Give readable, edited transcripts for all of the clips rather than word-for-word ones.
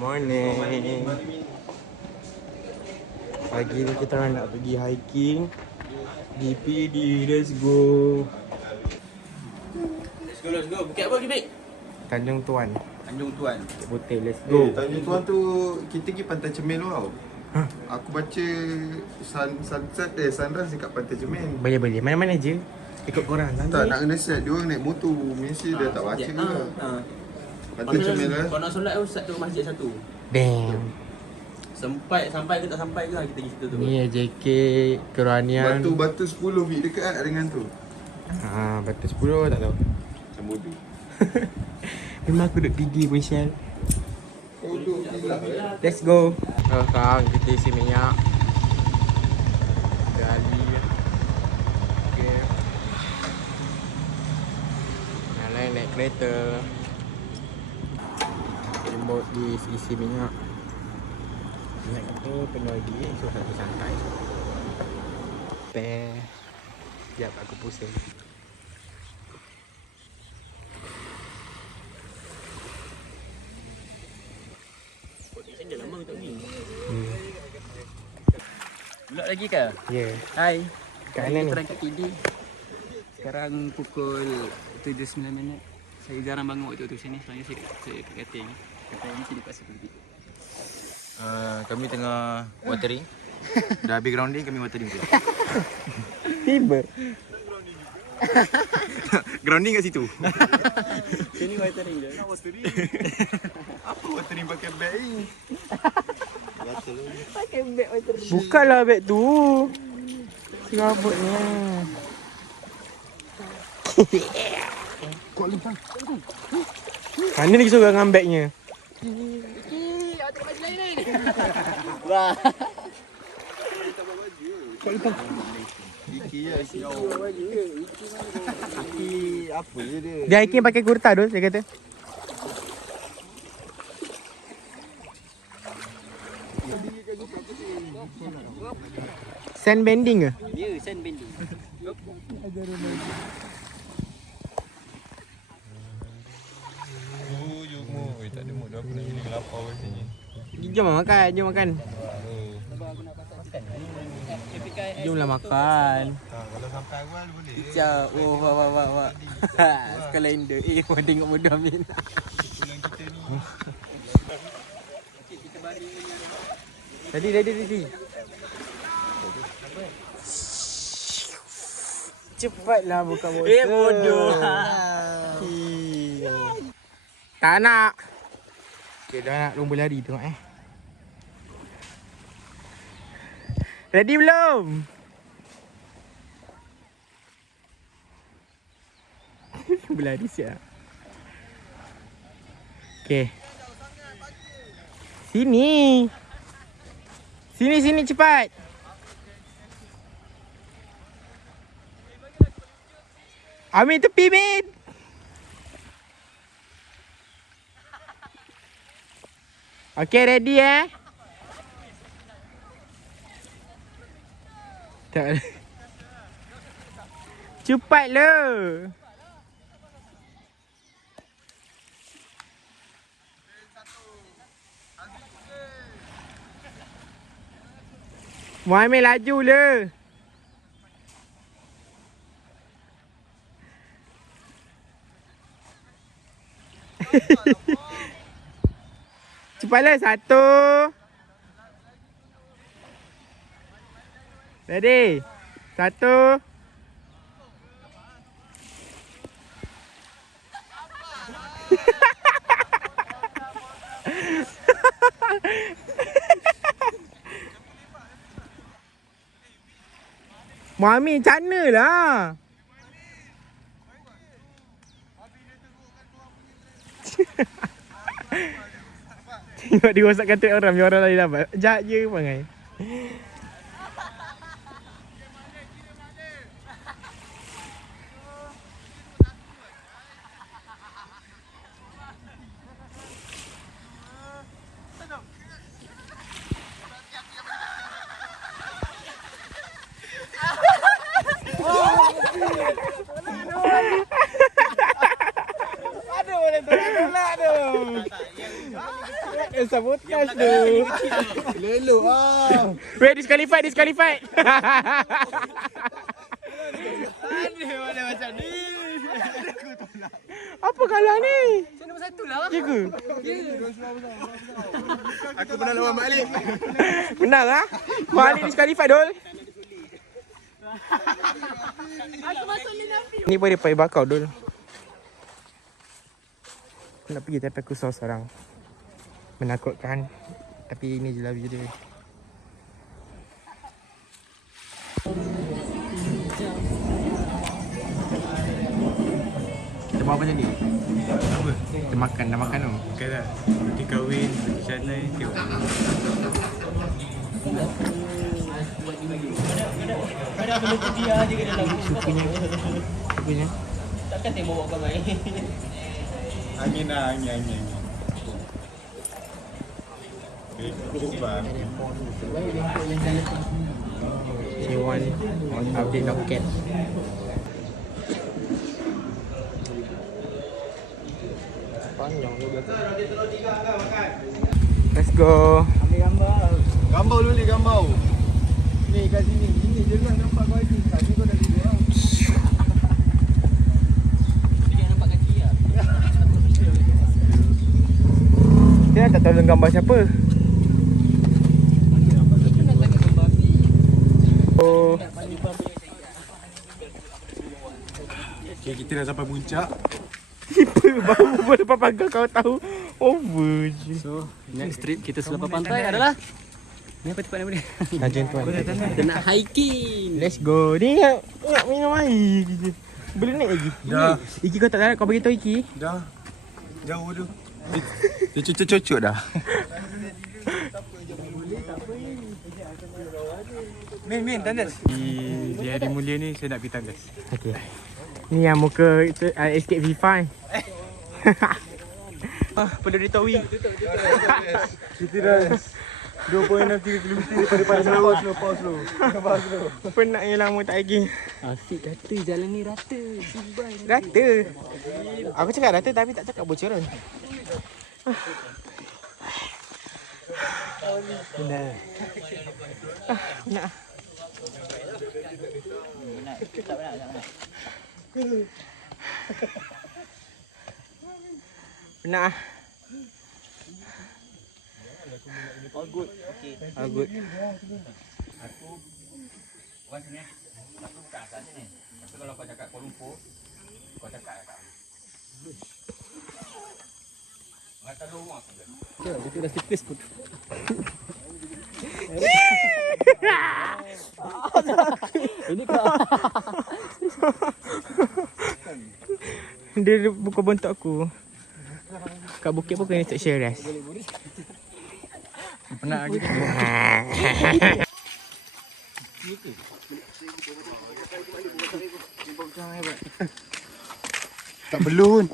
Morning. Pagi ni kita orang nak pergi hiking di PD. Let's go. Let's go. Bukit apa Bukit? Tanjung Tuan. Tanjung Tuan. Bukit Putih. Let's go. Tanjung Tuan tu kita pergi Pantai Cermin tau. Aku baca sunrise dekat Pantai Cermin. Boleh. Mana-mana je. Ikut korang. Tak nak kena set. Dia orang naik motor. Malaysia dia tak baca ke. Pantai Cermin lah. Kalau nak solat tu satu masjid satu. Damn. Sampai ke tak sampai ke kita pergi situ tu. Ni JK Keranian. Batu 10 feet dekat dengan tu. Batu 10 tak tahu. Macam bodoh. Memang aku duduk PD pun Syal. Bodoh gila. Let's go. Sekarang kita isi minyak. Gali. Okay. Yang lain naik kereta. Remote isi minyak. Minyak kata penuh lagi. So satu santai. Sekejap aku pusing. Vlog lagi ke? Ya. Hai. Kat mana ni? Kita orang kat PD. Sekarang pukul 7.09. Saya jarang bangun waktu tu sini. Soalnya saya kat kating. Kating mesti dipaksa pergi. Kami tengah watering. Dah habis grounding, kami watering tu. Tiba. Grounding kat situ. Sini watering je. Apa watering pakai bag ni? Bukalah beg tu. Serabutnya. Mana ni suruh dengan bagnya? Wah. Iki apa je dia? Dia hiking pakai kurta tu, dia kata. Sand bending ke? Ya, sand bending. Tak ada mood aku nak healing lapar rasanya. Jom makan. Jomlah makan. Kalau sampai awal boleh. Sekejap. Oh, wak. Kalender. Orang tengok mudah Amin. Pulang kita ni. Ready. Cepatlah buka botol. Bodoh. Tak nak. Okay, dah nak lomba lari tengok Ready belum? Berlari siap. Okay. Sini cepat. Amin tepi, Min. Okay, ready Tak ada. Cepatlah. Muhammad laju le. Cepatlah 1. Ready? 1. Mami macam mana lah? Tengok dia rosakkan trek orang, biar orang lain dapat. Jahat je pangai. Jangan sabotaj tu. Lelok ah. Wait, disqualified. Apa kalah ni? Saya nombor 1 lah. Ya ke? Aku pernah lawan Mak Alif. Menang ah? Mak Alif disqualified Dol. Ni boleh pakai bakau Dol. Aku nak pergi tapi aku seorang. Menakutkan. Tapi ini je lah view dia. Kita buat apa tadi? Apa? Kita makan, dah makan tau. Bukan lah. Nanti kahwin, nanti canai, tengok. Sukunya. Angin lah, angin. Sebab K1 update loket. Let's go. gambar dulu ni gambar. Ni kat sini. Ini je lah nampak kau lagi. Tadi kau dah tidur lah. Dia tak tahu gambar siapa. Oh. Okay, kita dah sampai puncak. Tiba baru pun lepas pagar kau tahu. Over je. So, next trip kita selepas pantai adalah ni apa tempat nama dia? Tajam tuan. Kita nak hiking. Let's go. Ni nak minum air je. Boleh naik lagi? Dah. Iki kau tak nak kau bagi tahu Iki. Dah. Jauh tu. Dia cucuk-cucuk dah. Min, tandas. Di hari mulia ni saya nak pergi tandas. Okey. Ni yang muka itu Escape V5. Perlu ditahui. Kita dah 2.63 km daripada Sarawak. Slow. Penatnya lama tak lagi. Afiq kata jalan ni rata. Sibai. Rata. Aku cakap rata tapi tak cakap bocoran. Benar. Nak. Penat. All good. Okay. All good. Bukan sini. Aku bukan asal sini. Tapi kalau kau cakap Kuala Lumpur, kau cakap tak. Mata rumah aku. Itu dah sikit pun. Ini kau. Dia buka bentuk aku. Kat bukit pun kena share rest. Penat lagi. Tak belun.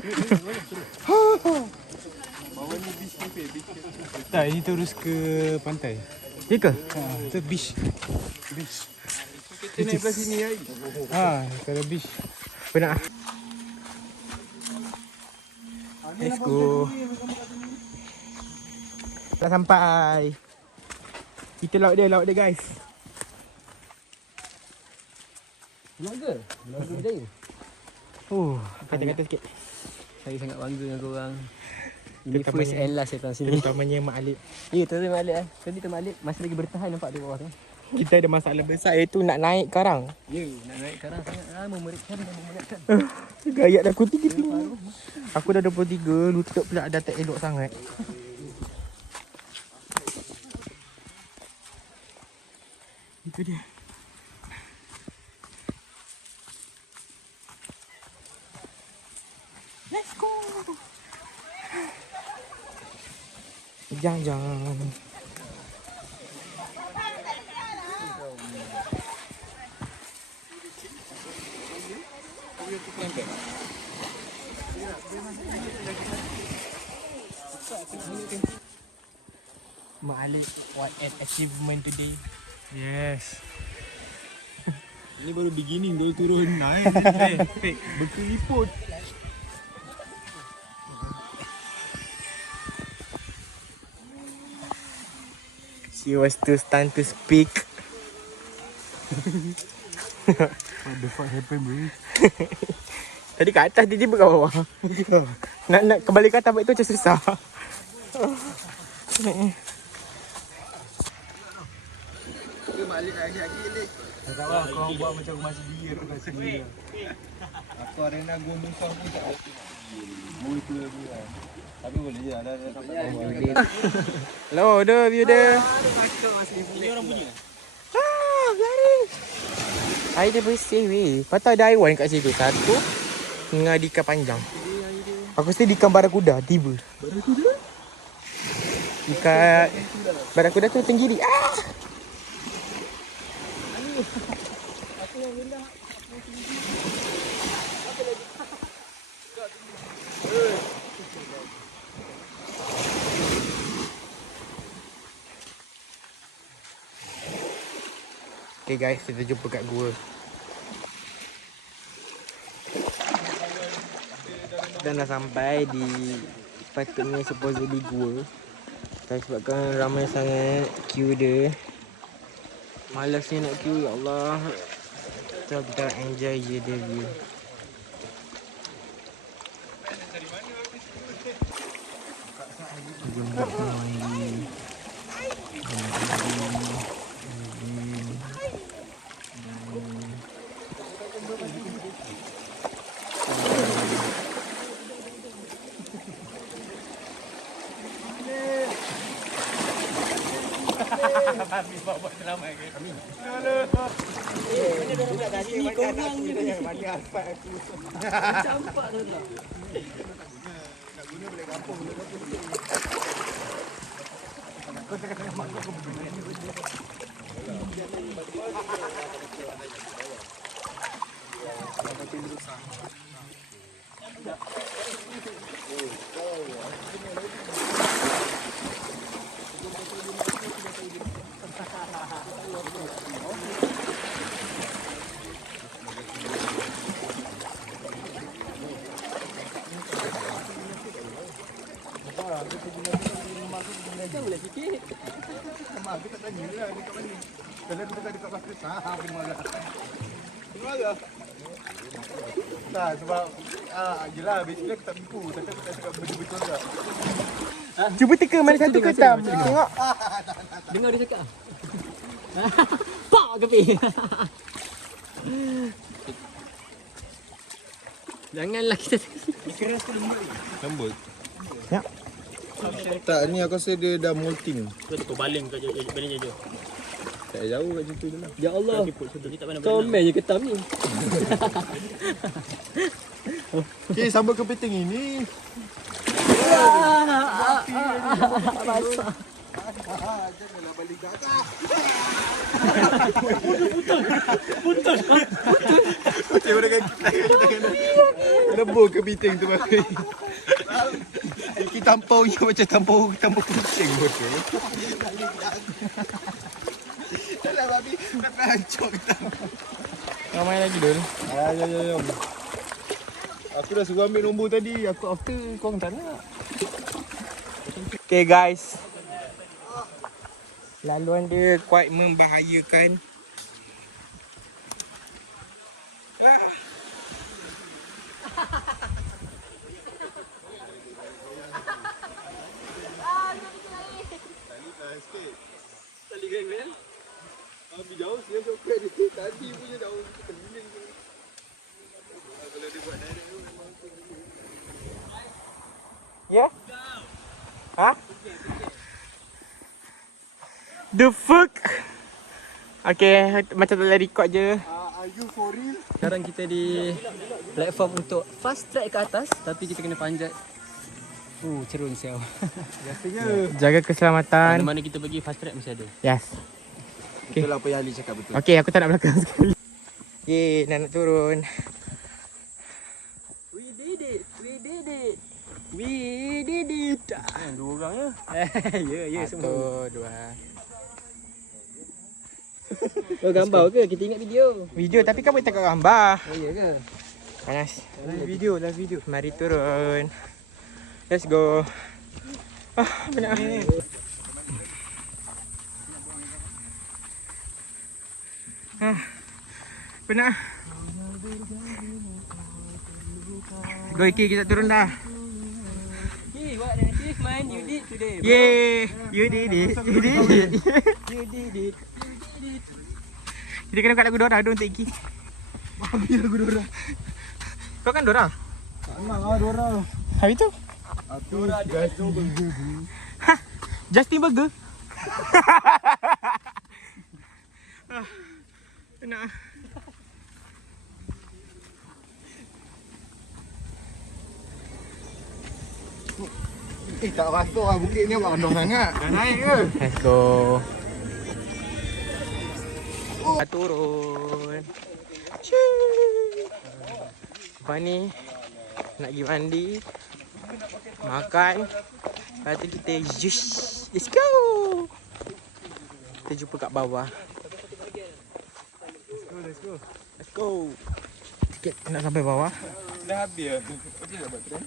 Tak, ini terus ke pantai. Ya ke? Itu beach. Kita naik belah sini hari. Kalau beach. Penat. Let's go. Dah sampai. Kita laut dia guys. Laga berjaya. Kata-kata sikit. Saya sangat bangga dengan korang. Ini Terutamanya- first and last saya datang sini. Terutamanya Mak Alip. Ya, terus Mak Alip eh. Tadi tu Mak Alip masih lagi bertahan nampak di bawah tu. Kita ada masalah besar iaitu nak naik karang. Ya, nak naik sekarang sangat memerikkan dan memenatkan. Gayat aku tinggi tinggi. Aku dah 23, lutut pula dah tak elok sangat. Itu dia. Let's go. Jangan. Mak Alif, what an achievement today. Yes. Ini baru beginning, baru turun naik. Fake. Berkeliput. She was too stunned to speak. What the fuck happened, bro? Tadi kat atas, tiba-tiba kat bawah. Nak kembali ke atas balik tu macam susah. Dia balik lagi ni. Tak tahu lah, korang buat macam rumah sendiri kat sini. Aku arena gunung kau pun tak okey. Mau itu lagi lah. Tapi boleh je ada Hello, the view there. Ini orang bunyi lah. Garis. Air dia bersih weh. Patut ada haiwan kat situ. Satu dengan ikan panjang. Aku rasa ikan barakuda tiba. Barakuda? Ikan barakuda tu tenggiri. Okay guys, kita jumpa kat gua. Kita dah sampai di patutnya supposedly gua. Tapi sebabkan ramai sangat queue dia, malasnya nak queue, ya Allah. So kita enjoy je the view. Jumpa lagi. Tak, sebab yelah basically aku tak tipu. Tapi aku tak cakap betul-betul tak. Cuba teka mana satu ketam. Tengok. Dengar dia cakap. Pak kepi. Janganlah kita Lembut. Ya. Tak, ni aku rasa dia dah molting. kau baling kat baling je. Tak jauh kat situ je lah. Ya Allah. Comel je ketam ni. Okay, sambal kepiting ini. Janganlah balik gagak. Putus. Okey, mana kan kita lebur kepiting tu bagi. Kita tampau je macam tampau kucing betul. Dah babi nak hancur kita. Kau main lagi dulu. Ya. Aku dah suruh ambil nombor tadi. Aku after korang tak nak. Okay guys, laluan dia quite membahayakan. Tali geng-geng. Ambil jauh dia okey dia. Tadi punya jauh keliling tu. Kalau dia buat direct tu memang Ya? Ha? The fuck? Okay, macam tak boleh record je. are you for real? Sekarang kita di platform untuk fast track ke atas, tapi kita kena panjat. Cerun siau. Biasanya Jaga keselamatan. Mana-mana kita pergi fast track mesti ada. Yes. Okay. betul apa yang Ali cakap betul. Okay, aku tak nak belakang sekali. Yeay, nak turun. We did it. Dua orang ya. Ya semua. 1, 2. Kau gambar ke? Kita ingat video. Video tapi kan boleh tengok gambar. Oh iya ke? Panas. Live video. Mari turun. Let's go. Benar. Penat. Go Iki, kita turun dah. Hey, what an achievement you did today, bro. Yeay, you did it. You did it. You did it. Kita kena kat lagu Dora tu untuk Iki. Babi lagu Dora. Kau kan Dora? Tak nak lah Dora. Habis tu? Dora guys tu. Justin Burger. Penat. Tak rasa lah bukit ni awak rendah sangat. Dah naik ke? Let's go. Turun. Lepas ni nak pergi mandi, makan. Lepas tu kita let's go. Kita jumpa kat bawah. Let's go. Sikit nak sampai bawah. Dah habis lah. Okey dah buat trend.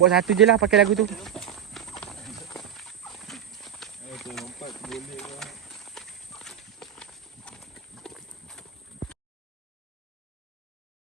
Buat satu je lah pakai lagu tu. Lompat boleh lah.